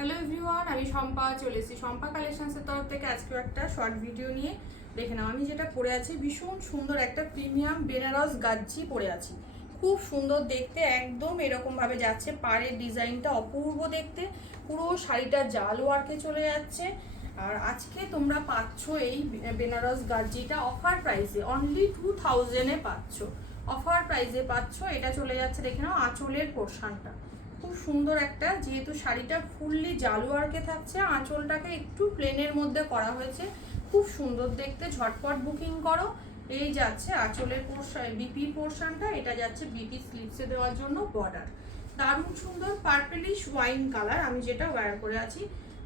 Hello everyone, আমি শম্পা চলে এসেছি শম্পা কালেকশনসের তরফ থেকে আজকেও একটা শর্ট ভিডিও নিয়ে। দেখে নাও আমি যেটা পরে আছি, ভীষণ সুন্দর একটা প্রিমিয়াম বেনারস গাজ্জি পরে আছি। খুব সুন্দর দেখতে, একদম এরকমভাবে যাচ্ছে, পাড়ের ডিজাইনটা অপূর্ব দেখতে, পুরো শাড়িটা জাল ওয়ার্কে চলে যাচ্ছে। আর আজকে তোমরা পাচ্ছ এই বেনারস গাজ্জিটা অফার প্রাইসে, অনলি 2000-এ পাচ্ছ, অফার প্রাইসে পাচ্ছ। এটা চলে যাচ্ছে, দেখে নাও আঁচলের পোর্শনটা খুব সুন্দর একটা, যেহেতু শাড়িটা ফুললি জালুয়ারকে থাকছে, আঁচলটাকে একটু প্লেনের মধ্যে করা হয়েছে, খুব সুন্দর দেখতে। ঝটপট বুকিং করো। এই যাচ্ছে আঁচলের বিপি পোর্শনটা, এটা যাচ্ছে বিপি স্লিভসে দেওয়ার জন্য বর্ডার। দারুণ সুন্দর পার্পেলিশ ওয়াইন কালার, আমি যেটা ওয়্যার করে আছি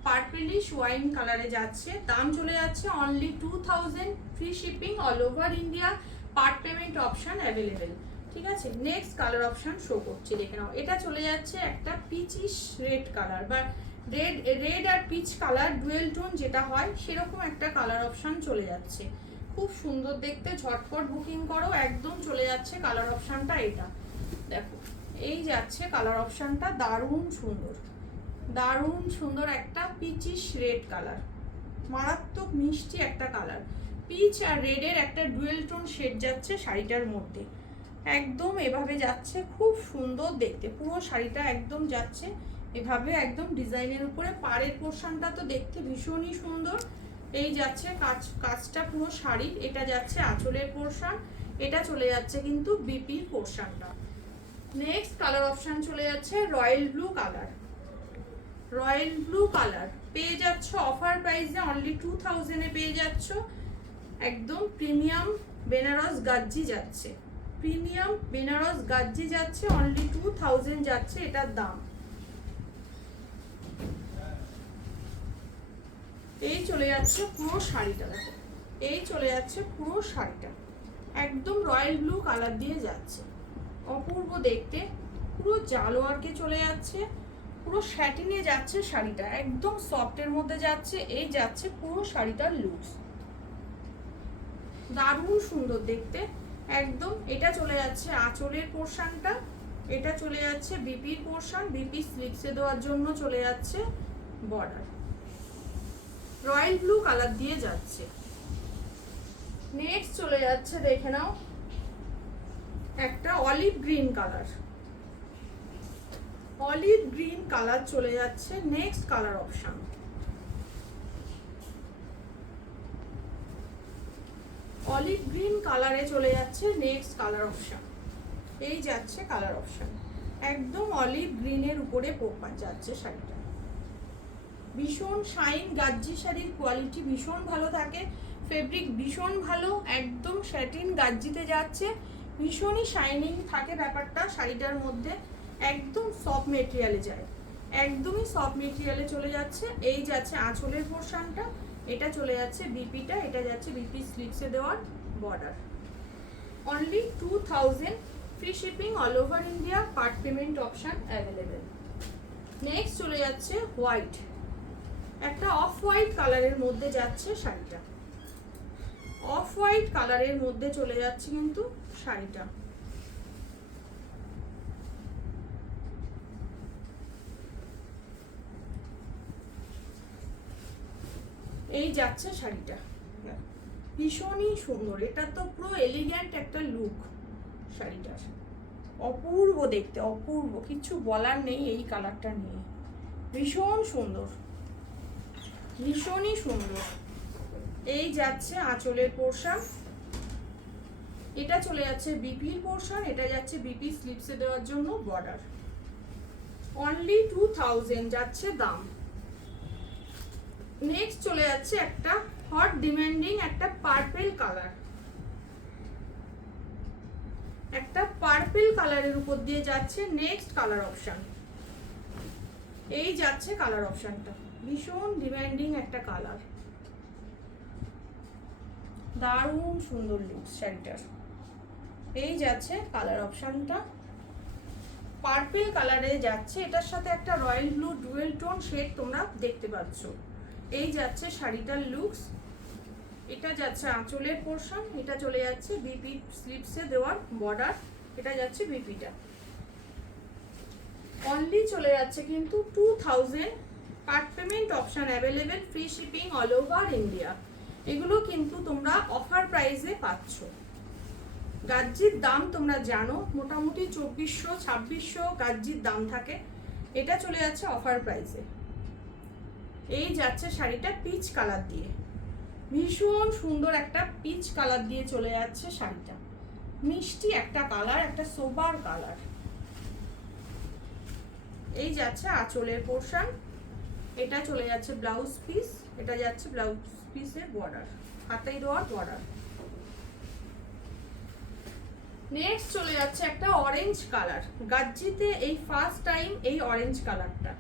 পার্পেলিশ ওয়াইন কালারে যাচ্ছে। দাম চলে যাচ্ছে only 2000, free shipping all over India, part payment option available. ঠিক আছে, নেক্সট কালার অপশন শো করছি, দেখে নাও। এটা চলে যাচ্ছে একটা পিচিশ রেড কালার, বা রেড আর পিচ কালার ডুয়েল টোন যেটা হয় সেরকম একটা কালার অপশন চলে যাচ্ছে, খুব সুন্দর দেখতে। ঝটপট বুকিং করো, একদম চলে যাচ্ছে কালার অপশনটা। এটা দেখো, এই যাচ্ছে কালার অপশনটা, দারুণ সুন্দর, দারুণ সুন্দর একটা পিচিশ রেড কালার, মারাত্মক মিষ্টি একটা কালার। পিচ আর রেডের একটা ডুয়েল টোন শেড যাচ্ছে শাড়িটার মধ্যে, একদম এভাবে যাচ্ছে, খুব সুন্দর দেখতে। পুরো শাড়িটা একদম যাচ্ছে এভাবে, একদম ডিজাইনের উপরে। পাড়ের পোর্শনটা তো দেখতে ভীষণই সুন্দর। এই যাচ্ছে কাজটা পুরো শাড়ির, এটা যাচ্ছে আঁচলের পোর্শন, এটা চলে যাচ্ছে কিন্তু বিপির পোর্শনটা। নেক্সট কালার অপশন চলে যাচ্ছে royal blue colour. Royal blue colour পেয়ে যাচ্ছ অফার প্রাইসে, অনলি 2000-এ পেয়ে যাচ্ছ। একদম প্রিমিয়াম বেনারস গাজ্জি যাচ্ছে, প্রিমিয়াম বেনারস গাজ্জি যাচ্ছে, অনলি 2000 যাচ্ছে এটার দাম। এই চলে যাচ্ছে পুরো শাড়িটা, দেখো এই চলে যাচ্ছে পুরো শাড়িটা, একদম রয়্যাল ব্লু কালার দিয়ে যাচ্ছে, অপূর্ব দেখতে। পুরো জালোয়ারকে চলে যাচ্ছে, পুরো স্যাটিনে যাচ্ছে শাড়িটা, একদম সফটের মধ্যে যাচ্ছে। এই যাচ্ছে পুরো শাড়িটার লুকস, দারুণ সুন্দর দেখতে একদম। এটা চলে যাচ্ছে আঁচলের পোর্শনটা, এটা চলে যাচ্ছে বিপির পোর্শন, বিপি স্লিভসে দেওয়ার জন্য চলে যাচ্ছে বর্ডার, রয়্যাল ব্লু কালার দিয়ে যাচ্ছে। নেক্সট চলে যাচ্ছে, দেখে নাও একটা olive green colour, olive green colour চলে যাচ্ছে next colour option. Olive green কালারে চলে যাচ্ছে নেক্সট কালার অপশন। এই যাচ্ছে কালার অপশন, একদম অলিভ গ্রিনের উপরে পোপা যাচ্ছে শাড়িটা। ভীষণ শাইন গাজ্জি শাড়ির কোয়ালিটি ভীষণ ভালো থাকে, ফেব্রিক ভীষণ ভালো, একদম স্যাটিন গাজ্জিতে যাচ্ছে, ভীষণই শাইনিং থাকে ব্যাপারটা শাড়িটার মধ্যে, একদম সফট মেটেরিয়ালে যায়, একদমই সফট মেটেরিয়ালে চলে যাচ্ছে। এই যাচ্ছে আঁচলের পোর্শনটা, এটা চলে যাচ্ছে বিপিটা, এটা যাচ্ছে বিপি স্লিভসে দেওয়ার border. Only 2000, free shipping all over India, part payment option available. Next চলে যাচ্ছে হোয়াইট, একটা অফ হোয়াইট কালারের মধ্যে যাচ্ছে শাড়িটা, অফ হোয়াইট কালারের মধ্যে চলে যাচ্ছে কিন্তু শাড়িটা। এই যাচ্ছে শাড়িটা, ভীষণই সুন্দর, এটা তো পুরো এলিগ্যান্ট একটা লুক শাড়িটার, অপূর্ব দেখতে, অপূর্ব, কিছু বলার নেই এই কালারটা নিয়ে, ভীষণ সুন্দর, ভীষণই সুন্দর। এই যাচ্ছে আঁচলের পোর্শন, এটা চলে যাচ্ছে বিপির পোর্শন, এটা যাচ্ছে বিপি স্লিভসে দেওয়ার জন্য বর্ডার। অনলি 2000 যাচ্ছে দাম। নেক্সট চলে যাচ্ছে একটা হট ডিমান্ডিং একটা পার্পল কালার, একটা পার্পল কালারের উপর দিয়ে যাচ্ছে নেক্সট কালার অপশন। এই যাচ্ছে কালার অপশনটা, ভীষণ ডিমান্ডিং একটা কালার, দারুণ সুন্দর লুক শাড়িটার। এই যাচ্ছে কালার অপশনটা, পার্পল কালারে যাচ্ছে, এটার সাথে একটা royal blue dual tone shade তোমরা দেখতে পাচ্ছ। এই যাচ্ছে শাড়িটার লুকস, এটা যাচ্ছে আঁচলের পোর্শন, এটা চলে যাচ্ছে বিপি স্লিভসে দেওয়ার বর্ডার, এটা যাচ্ছে বিপিটা। অনলি চলে যাচ্ছে কিন্তু 2000, part payment option available, free shipping all over India. এগুলো কিন্তু তোমরা অফার প্রাইসে পাচ্ছ। গাজ্জির দাম তোমরা জানো মোটামুটি 2400-2600 গাজ্জির দাম থাকে, এটা চলে যাচ্ছে অফার প্রাইসে। এই যাচ্ছে শাড়িটা পিচ কালার দিয়ে, ভীষণ সুন্দর একটা পিচ কালার দিয়ে চলে যাচ্ছে শাড়িটা, মিষ্টি একটা কালার, একটা সোবার কালার। এই যাচ্ছে আঁচলের পোর্শন, এটা চলে যাচ্ছে ব্লাউজ পিস, এটা যাচ্ছে ব্লাউজ পিসের বর্ডার, হাতাই দেওয়ার বর্ডার। নেক্সট চলে যাচ্ছে একটা অরেঞ্জ কালার, গাজ্জিতে এই ফার্স্ট টাইম এই অরেঞ্জ কালারটা,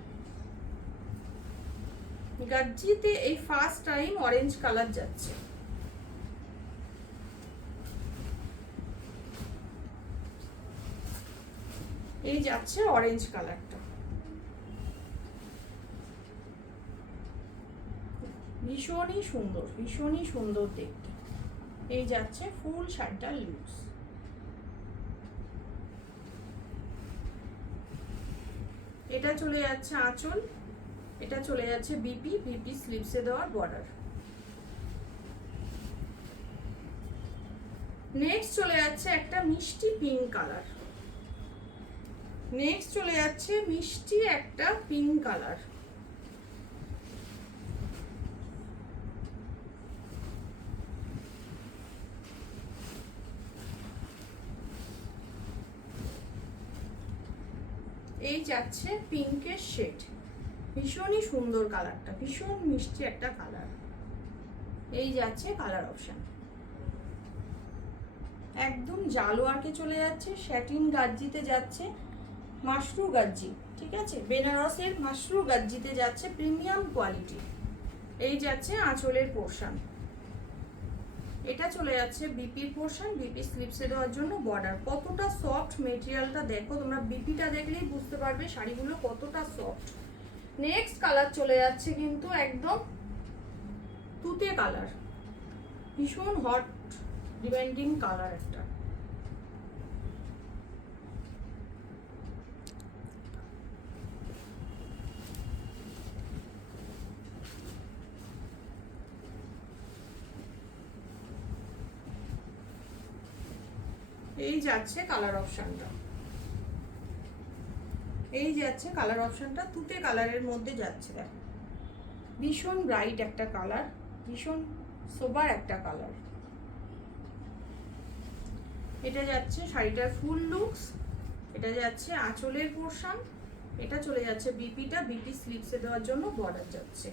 গাজ্জিতে এই ফার্স্ট টাইম অরেঞ্জ কালার যাচ্ছে। এই যাচ্ছে অরেঞ্জ কালারটা, ভীষণই সুন্দর, ভীষণই সুন্দর দেখতে। এই যাচ্ছে ফুল শাড়িটার লুকস। এটা চলে যাচ্ছে আঁচল, এটা চলে যাচ্ছে বিপি, বিপি স্লিভসে দেওয়ার বর্ডার। নেক্সট চলে যাচ্ছে একটা মিষ্টি পিঙ্ক কালার, নেক্সট চলে যাচ্ছে মিষ্টি একটা পিঙ্ক কালার। এই যাচ্ছে পিঙ্কের শেড, ভীষণই সুন্দর কালারটা, ভীষণ মিষ্টি একটা কালার। এই যাচ্ছে কালার অপশন, একদম জালোয়ারকে চলে যাচ্ছে, স্যাটিন গাজ্জিতে যাচ্ছে, মাশরু গাজ্জি, ঠিক আছে, বেনারসের মাশরু গাজ্জিতে যাচ্ছে, প্রিমিয়াম কোয়ালিটি। এই যাচ্ছে আঁচলের পোর্শন, এটা চলে যাচ্ছে বিপির পোর্শন, বিপি স্লিপসে দেওয়ার জন্য বর্ডার। কতটা সফট মেটেরিয়ালটা দেখো তোমরা, বিপিটা দেখলেই বুঝতে পারবে শাড়িগুলো কতটা সফট। নেক্সট কালার চলে যাচ্ছে কিন্তু একদম তুতে কালার, ভীষণ হট ডিমান্ডিং কালার একটা। এই যাচ্ছে কালার অপশনটা, এই যাচ্ছে কালার অপশনটা, তুতে কালারের মধ্যে যাচ্ছে, দেখো ভীষণ ব্রাইট একটা কালার, ভীষণ সোবার একটা কালার। এটা যাচ্ছে শাড়িটার ফুল লুকস, এটা যাচ্ছে আঁচলের পোর্শন, এটা চলে যাচ্ছে বিপিটা, বিপি স্লিভসে দেওয়ার জন্য বর্ডার যাচ্ছে।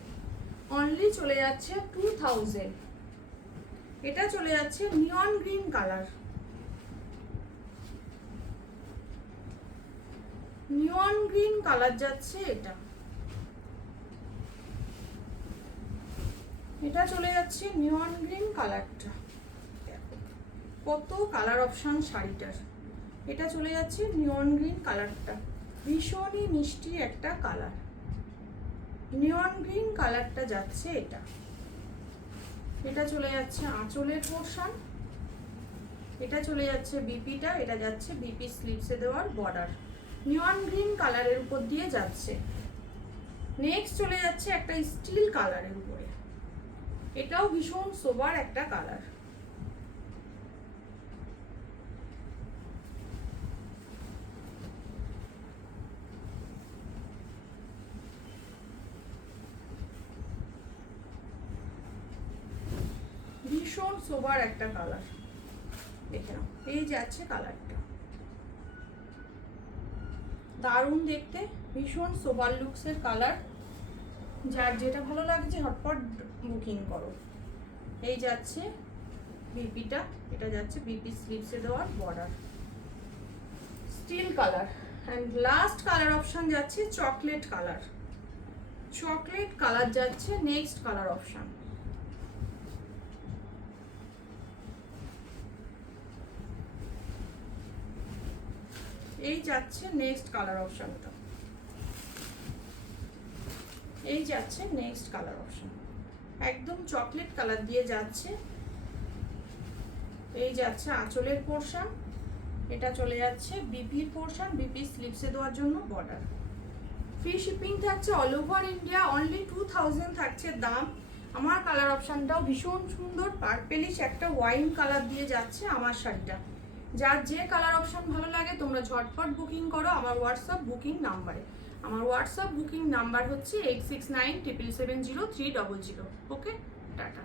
অনলি চলে যাচ্ছে 2000। এটা চলে যাচ্ছে নিয়ন গ্রিন কালার, নিয়ন গ্রিন কালার যাচ্ছে এটা, এটা চলে যাচ্ছে নিয়ন গ্রিন কালারটা, কত কালার অপশন শাড়িটার। এটা চলে যাচ্ছে নিয়ন গ্রিন কালারটা, ভীষণই মিষ্টি একটা কালার, নিয়ন গ্রিন কালারটা যাচ্ছে এটা। এটা চলে যাচ্ছে আঁচলের পোর্শন, এটা চলে যাচ্ছে বিপিটা, এটা যাচ্ছে বিপি স্লিভসে দেওয়ার বর্ডার, নিয়ন গ্রিন কালারের উপর দিয়ে যাচ্ছে। নেক্সট চলে যাচ্ছে একটা স্টিল কালারের উপরে, এটাও ভীষণ সোবার একটা কালার। ভীষণ সোবার একটা কালার, দেখে নাও। এই যাচ্ছে কালারটা, দারুণ দেখতে, ভীষণ সোবার লুকসের কালার। যার যেটা ভালো লাগছে ঝটপট বুকিং করো। এই যাচ্ছে বিপিটা, এটা যাচ্ছে বিপি স্লিভসে দেওয়ার border, steel colour. And last colour option যাচ্ছে চকলেট কালার, চকলেট কালার যাচ্ছে নেক্সট কালার অপশন। এই যাচ্ছে নেক্সট কালার অপশনটা, এই যাচ্ছে নেক্সট কালার অপশন, একদম চকলেট কালার দিয়ে যাচ্ছে। এই যাচ্ছে আঁচলের পোর্শন, এটা চলে যাচ্ছে বিপির পোর্শন, বিপি স্লিভসে দেওয়ার জন্য বর্ডার, ফ্রি শিপিং থাকছে অল ওভার ইন্ডিয়া, অনলি 2000 থাকছে দাম। আমার কালার অপশানটাও ভীষণ সুন্দর, পার্পেলিশ একটা ওয়াইন কালার দিয়ে যাচ্ছে আমার শাড়িটা। যার যে কালার অপশান ভালো লাগে তোমরা ঝটপট বুকিং করো আমার হোয়াটসঅ্যাপ বুকিং নাম্বারে। আমার হোয়াটসঅ্যাপ বুকিং নাম্বার হচ্ছে 8697770300। ওকে, টাটা।